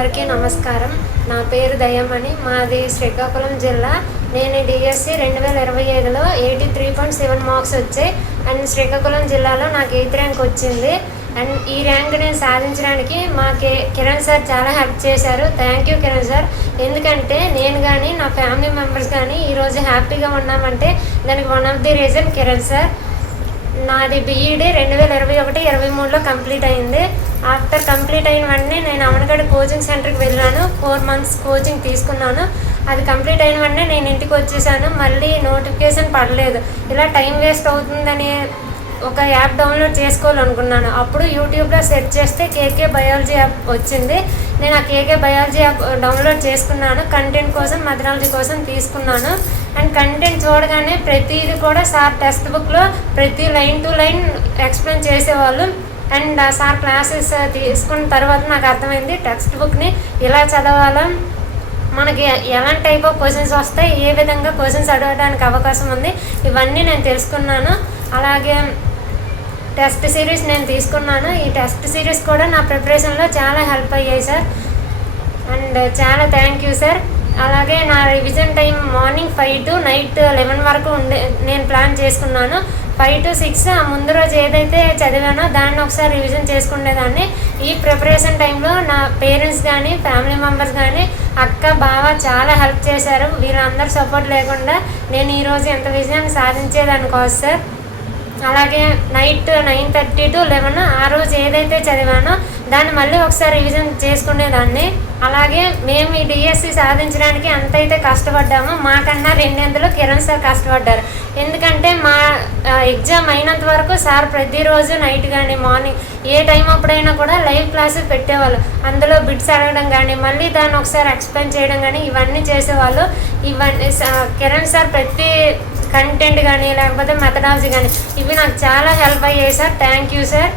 అందరికీ నమస్కారం. నా పేరు దయ్యమణి. మాది శ్రీకాకుళం జిల్లా. నేను డిఎస్సి 2025లో 83.7 మార్క్స్ వచ్చాయి. అండ్ శ్రీకాకుళం జిల్లాలో నాకు 8th ర్యాంక్ వచ్చింది. అండ్ ఈ ర్యాంక్ నేను సాధించడానికి మా కిరణ్ సార్ చాలా హెల్ప్ చేశారు. Thank you Kiran sir. ఎందుకంటే నేను కానీ నా ఫ్యామిలీ మెంబర్స్ కానీ ఈరోజు హ్యాపీగా ఉన్నామంటే దానికి one of the reason Kiran sir. నాది బీఈడీ 2021-23లో కంప్లీట్ అయింది. ఆఫ్టర్ కంప్లీట్ అయిన వెంటనే నేను అమనగడ కోచింగ్ సెంటర్కి వెళ్ళాను. 4 months కోచింగ్ తీసుకున్నాను. అది కంప్లీట్ అయిన వెంటనే నేను ఇంటికి వచ్చేసాను. మళ్ళీ నోటిఫికేషన్ పడలేదు. ఇలా టైం వేస్ట్ అవుతుందని ఒక యాప్ డౌన్లోడ్ చేసుకోవాలనుకున్నాను. అప్పుడు యూట్యూబ్లో సెర్చ్ చేస్తే కేకే బయాలజీ యాప్ వచ్చింది. నేను ఆ కేకే బయాలజీ యాప్ డౌన్లోడ్ చేసుకున్నాను. కంటెంట్ కోసం, మెథడాలజీ కోసం తీసుకున్నాను. అండ్ కంటెంట్ చూడగానే ప్రతిది కూడా సార్ టెక్స్ట్ బుక్లో ప్రతి లైన్ టు లైన్ ఎక్స్ప్లెయిన్ చేసేవాళ్ళు. అండ్ ఆ సార్ క్లాసెస్ తీసుకున్న తర్వాత నాకు అర్థమైంది టెక్స్ట్ బుక్ని ఇలా చదవాలో, మనకి ఎలాంటి టైప్ ఆఫ్ క్వశ్చన్స్ వస్తాయి, ఏ విధంగా క్వశ్చన్స్ అడగడానికి అవకాశం ఉంది, ఇవన్నీ నేను తెలుసుకున్నాను. అలాగే టెస్ట్ సిరీస్ నేను తీసుకున్నాను. ఈ టెస్ట్ సిరీస్ కూడా నా ప్రిపరేషన్లో చాలా హెల్ప్ అయ్యాయి సార్. అండ్ చాలా థ్యాంక్ యూ సార్. అలాగే నా revision time morning 5 to night 11 వరకు నేను ప్లాన్ చేసుకున్నాను. 5 to 6 ఆ ముందు రోజు ఏదైతే చదివానో దాన్ని ఒకసారి రివిజన్ చేసుకునేదాన్ని. ఈ ప్రిపరేషన్ టైంలో నా పేరెంట్స్ కానీ, ఫ్యామిలీ మెంబర్స్ కానీ, అక్క, బావ చాలా హెల్ప్ చేశారు. వీళ్ళందరూ సపోర్ట్ లేకుండా నేను ఈరోజు ఎంత విజయాన్ని సాధించేదాన్ని కాదు సార్. అలాగే నైట్ 9:30 to 11 ఆ రోజు ఏదైతే చదివానో దాన్ని మళ్ళీ ఒకసారి రివిజన్ చేసుకునేదాన్ని. అలాగే మేము ఈ డిఎస్సి సాధించడానికి ఎంతైతే కష్టపడ్డామో మాకన్నా 200 కిరణ్ సార్ కష్టపడ్డారు. ఎందుకంటే మా ఎగ్జామ్ అయినంత వరకు సార్ ప్రతిరోజు నైట్ కానీ మార్నింగ్ ఏ టైం అప్పుడైనా కూడా లైవ్ క్లాసెస్ పెట్టేవాళ్ళు. అందులో బిట్స్ అడగడం కానీ, మళ్ళీ దాన్ని ఒకసారి ఎక్స్ప్లెయిన్ చేయడం కానీ ఇవన్నీ చేసేవాళ్ళు. ఇవన్నీ కిరణ్ సార్ ప్రతి కంటెంట్ కానీ లేకపోతే మెథడాలజీ కానీ ఇవి నాకు చాలా హెల్ప్ అయ్యాయి సార్. Thank you sir.